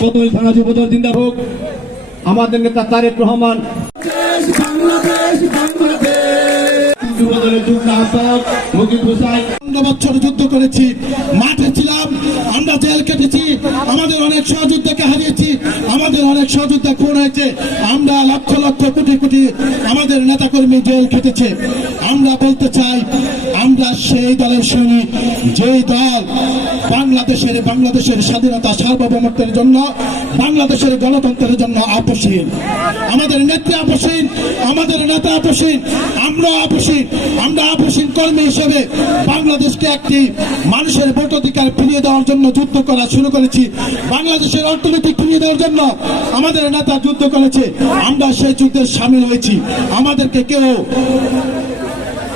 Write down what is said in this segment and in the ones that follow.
কোতোয়ালি থানা যুবদল জিন্দা হোক। আমাদের নেতা তারেক রহমান। বছর যুদ্ধ করেছি, মাঠে ছিলাম, আমরা কেটেছি, আমাদের অনেক সহযোদ্ধাকে হারিয়েছি, আমাদের অনেক সহযোদ্ধা হয়েছে, আমরা লক্ষ লক্ষ কোটি কোটি আমাদের নেতাকর্মী জেল খেটেছে। আমরা বলতে চাই, আমরা সেই দলের সৈনিক যেই দল বাংলাদেশের বাংলাদেশের স্বাধীনতা সার্বভৌমত্বের জন্য, বাংলাদেশের গণতন্ত্রের জন্য আপসীন আমাদের নেত্রী আপসীন আমাদের নেতা আপসীন আমরা আপসীন আমরা আপসিন কর্মী হিসেবে বাংলাদেশকে একটি মানুষের ভোটাধিকার ফিরিয়ে দেওয়ার জন্য যুদ্ধ করা শুরু করেছি। বাংলাদেশের অর্থনীতি ফিরিয়ে দেওয়ার জন্য আমাদের নেতা যুদ্ধ করেছে। আমরা সেই যুদ্ধের সামিল হয়েছি। আমাদেরকে কেউ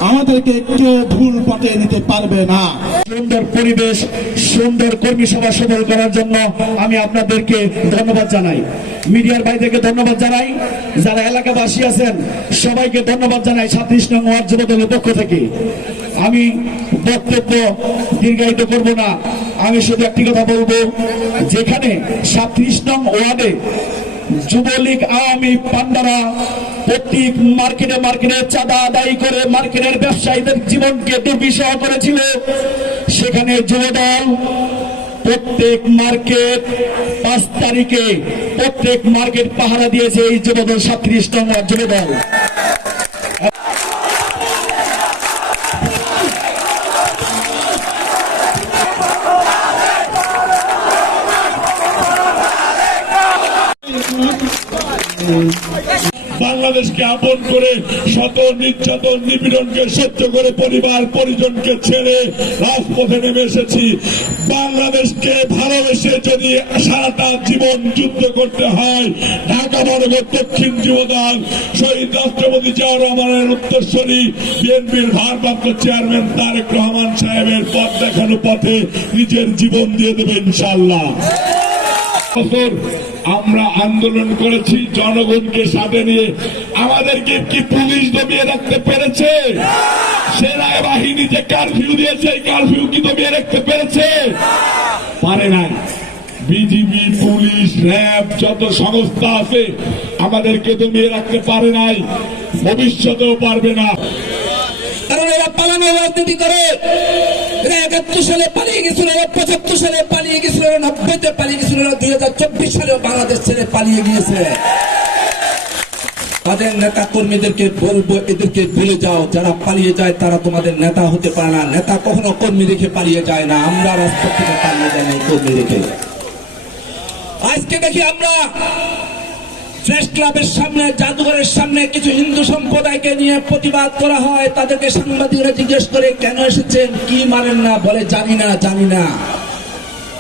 আমাদেরকে কেউ ভুল পথে নিতে পারবে না? সুন্দর পরিবেশ, সুন্দর কর্মী সভা সফল করার জন্য আমি আপনাদেরকে ধন্যবাদ জানাই। মিডিয়ার ভাইদেরকে ধন্যবাদ জানাই। যারা এলাকাবাসী আছেন, সবাইকে ধন্যবাদ জানাই সাতত্রিশ নং ওয়ার্ড যুব দলের পক্ষ থেকে। আমি বক্তব্য দীর্ঘায়িত করব না। আমি শুধু একটি কথা বলব, যেখানে সাতত্রিশ নং ওয়ার্ডে যুবলীগ আওয়ামী পান্ডারা প্রত্যেক মার্কেটে মার্কেটে চাঁদা আদায় করে মার্কেটের ব্যবসায়ীদের জীবনকে দুর্বিষহ করেছিল। সেখানে যুবদল প্রত্যেক মার্কেট পাঁচ তারিখে প্রত্যেক মার্কেট পাহারা দিয়েছে এই যুবদল সাতত্রিশ নম্বর যুবদল। বাংলাদেশকে আপন করে শত নির্যাতন নিপীড়নকে সহ্য করে পরিবার পরিজনকে ছেড়ে রাজপথে নেমে এসেছি। বাংলাদেশকে ভালোবেসে যদি সারাটা জীবন যুদ্ধ করতে হয়, ঢাকা মহানগর দক্ষিণ যুবদল, শহীদ রাষ্ট্রপতি জিয়াউর রহমানের উত্তরস্বরী বিএনপির ভারপ্রাপ্ত চেয়ারম্যান তারেক রহমান সাহেবের পথ দেখানো পথে নিজের জীবন দিয়ে দেবে ইনশাল্লাহ আমরা আন্দোলন করেছি, জনগণকে সাথে নিয়ে। আমাদেরকে কি পুলিশ দমিয়ে রাখতে পেরেছে? সেনা বাহিনী যে কারফিউ দিয়েছে কারফিউ কি দমিয়ে রাখতে পেরেছে? পারে নাই। বিজিবি, পুলিশ, র্যাব, যত সংস্থা আছে, আমাদেরকে দমিয়ে রাখতে পারে নাই। ভবিষ্যতেও পারবে না। কারণ এরা পালানোর রাজনীতি করে। একাত্তর সালে পালিয়ে গেছিল, পঁচাত্তর সালে পালিয়ে গেছিল, নব্বইতে পালিয়ে গেছিল, দুই হাজার চব্বিশ সালে বাংলাদেশ ছেড়ে পালিয়ে গিয়েছে। তাদের নেতা কর্মীদেরকে বলব, এদেরকে ভুলে যাও, যারা পালিয়ে যায় তারা তোমাদের নেতা হতে পারে না। নেতা কখনো কর্মী রেখে পালিয়ে যায় না, আমরা রাজপথ থেকে পালিয়ে যাই না কর্মী রেখে। আজকে দেখি আমরা প্রেস ক্লাবের সামনে, জাদুঘরের সামনে কিছু হিন্দু সম্প্রদায়কে নিয়ে প্রতিবাদ করা হয়। তাদেরকে সাংবাদিকরা জিজ্ঞেস করে, কেন এসেছেন? কি মানেন না? বলে, জানি না জানি না।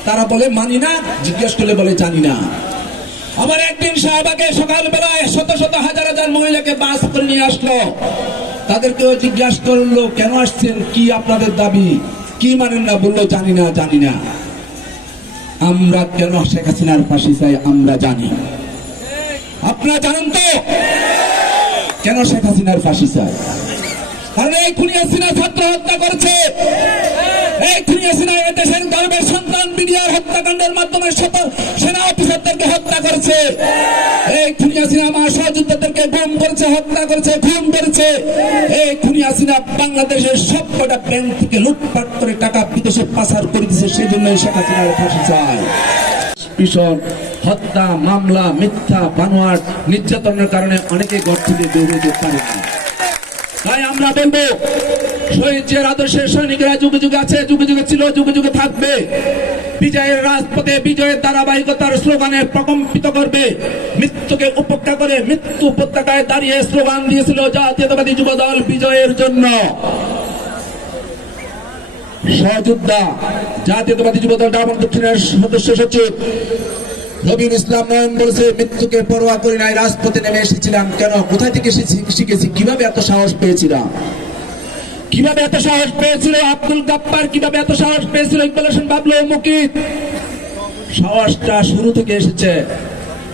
তারা বলে, মানি না? জিজ্ঞেস করলে বলে, জানি না। আবার একদিন শাহবাগে সকালবেলায় শত শত হাজার হাজার মহিলাকে বাস করে নিয়ে আসলো। তাদেরকেও জিজ্ঞাসা করল, কেন আসছেন? কি আপনাদের দাবি? কি মানেন না? বলল, জানি না জানি না। আমরা কেন শেখ হাসিনার ফাঁসি চাই? আমরা জানি। আপনারা জানেন তো? কেন শেখ হাসিনার ফাঁসি চায়? কারণ এই খুনি হাসিনা ছাত্র হত্যা করেছে। এই খুনি হাসিনা দেশের গর্বের সন্তান, বিডিআর হত্যাকাণ্ডের মাধ্যমে শত সেনা অফিসারদেরকে হত্যা করেছে। এই খুনি হাসিনা আমার সহযোদ্ধাদেরকে গুম করেছে, হত্যা করেছে, খুন করেছে। এই খুনি হাসিনা বাংলাদেশের সব কটা ব্যাংক থেকে লুটপাট করে টাকা বিদেশে পাচার করে দিচ্ছে সেই জন্য শেখ হাসিনার ফাঁসি চায়। ভীষণ হত্যা, মামলা, মিথ্যা বানোয়ার নির্যাতনের কারণে অনেকে ঘর থেকে বেরোতে পারে না তাই আমরা বলব শহীদ জিয়ার আদর্শের সৈনিকরা যুগে যুগে আছে, যুগে যুগে ছিল, যুগে যুগে থাকবে। বিজয়ের রাজপথে বিজয়ের ধারাবাহিকতার স্লোগানে প্রকম্পিত করবে। মৃত্যুকে উপেক্ষা করে মৃত্যু উপত্যকায় দাঁড়িয়ে স্লোগান দিয়েছিল জাতীয়তাবাদী যুব দল বিজয়ের জন্য। সহযোদ্ধা, জাতীয়তাবাদী যুব দল ডাবন দক্ষিণের সদস্য সচিব রবিউল ইসলাম নয়ন বলেছে, মৃত্যুকে পরোয়া করি নাই, রাজপথে নেমে এসেছিলাম। কেন? কোথায় থেকে শিখেছি? কীভাবে এত সাহস পেয়েছিলাম? কীভাবে এত সাহস পেয়েছিল আব্দুল গাপ্পার? কীভাবে এত সাহস পেয়েছিল ইকবাল হোসেন, বাবলু মুকিত? সাহসটা শুরু থেকে এসেছে,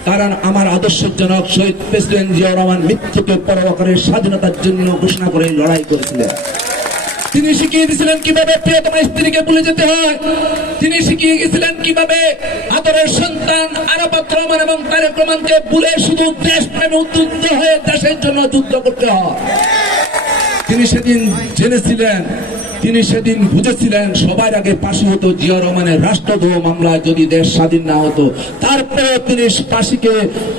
কারণ আমার আদর্শজনক শহীদ প্রেসিডেন্ট জিয়াউর রহমান মৃত্যুকে পরোয়া করে স্বাধীনতার জন্য ঘোষণা করে লড়াই করেছিলেন। তিনি শিখিয়ে দিয়েছিলেন কীভাবে প্রিয়তমা স্ত্রীকে ভুলে যেতে হয়। তিনি শিখিয়ে গেছিলেন কীভাবে আদরের সন্তান আরাপাত রহমান এবং তারেক রহমানকে ভুলে শুধু দেশ প্রেমে উদ্বুদ্ধ হয়ে দেশের জন্য যুদ্ধ করতে হয়। তিনি সেদিন জেনেছিলেন, তিনি সেদিন বুঝেছিলেন সবার আগে পাশে হতো, জিয়া রহমানের রাষ্ট্রদ্রোহ মামলায় যদি দেশ স্বাধীন না হতো। তারপরে তিনি পাশিকে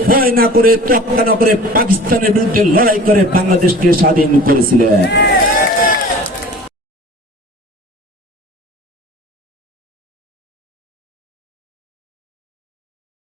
ভয় না করে তোয়াক্কা না করে পাকিস্তানের বিরুদ্ধে লড়াই করে বাংলাদেশকে স্বাধীন করেছিলেন।